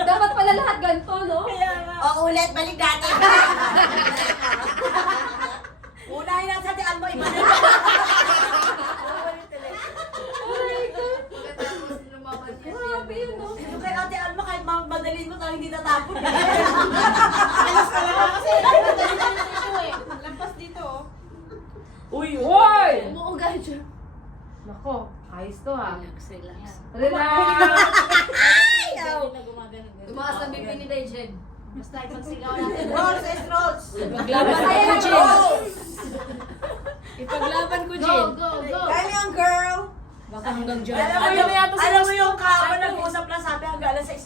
Dapat pala lahat ganito, no? Kaya nga. O ulit, balik natin. Unahin natin sa Ate Almo, iba na. Pagkatapos lumaban niya. Grabe yun, no? Yung kay Ate Alma, kahit madalin mo tayo hindi tatapon. Lampas dito, oh. Uy, Hoy! Umuugay siya. Nako, ayos to ha. Relax. Relax! Tumakas na BP ni Dayjen. Basta ipagsigaw natin. Rolls is rolls. Ipaglaban ko, Jin. Ipaglaban ko, Jin. Go, go, go. Kaya mo yung girl. Baka hanggang dyan. Alam mo yung kahapon nag-uusap lang sabi hanggang alas 6